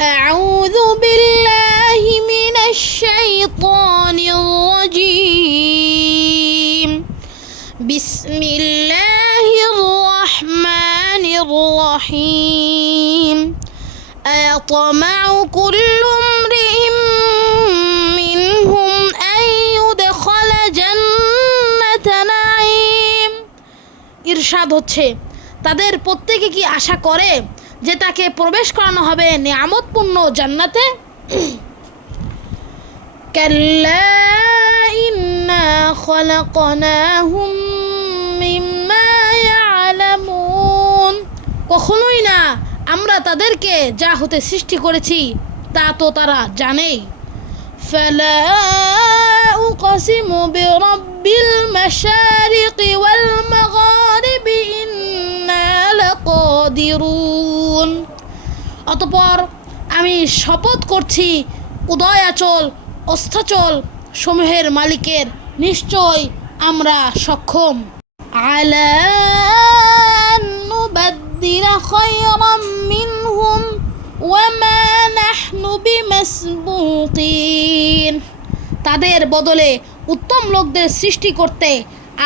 أعوذ بالله من الشيطان الرجيم بسم الله الرحمن الرحيم أيطمع كل امرئ منهم أن يدخل جنة نعيم ইরশাদ হচ্ছে, তাদের প্রত্যেকে কি আশা করে যে তাকে প্রবেশ করানো হবে নিয়ামতপূর্ণ জান্নাতে? কাল্লা ইন্না খলাকনাহুম মিম্মা ইয়ালামুন, কখনোই না, আমরা তাদেরকে যা হতে সৃষ্টি করেছি তা তো তারা জানেই। ফালা উকসিমু বিরাব্বিল মাশারিকি ওয়াল মাগারিবি ইন্না লাকাদিরুন, অতঃপর আমি শপথ করছি উদয়াচল অস্তাচল সমূহের মালিকের, নিশ্চয় আমরা সক্ষম। আলা আন নুবাদদিলা খায়রাম মিনহুম ওয়া মা নাহনু বিমাসবুকিন, তাদের বদলে উত্তম লোকদের সৃষ্টি করতে,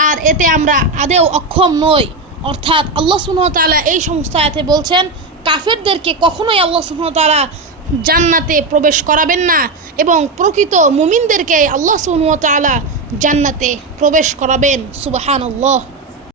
আর এতে আমরা আদেও অক্ষম নই। অর্থাৎ আল্লাহ সুবহানাহু ওয়া তাআলা এই সমস্ত আয়াতে বলছেন কাফেরদেরকে কখনোই আল্লাহ সুবহানাহু ওয়া তাআলা জান্নাতে প্রবেশ করাবেন না, এবং প্রকৃত মুমিনদেরকে আল্লাহ সুবহানাহু ওয়া তাআলা জান্নাতে প্রবেশ করাবেন। সুবহানাল্লাহ।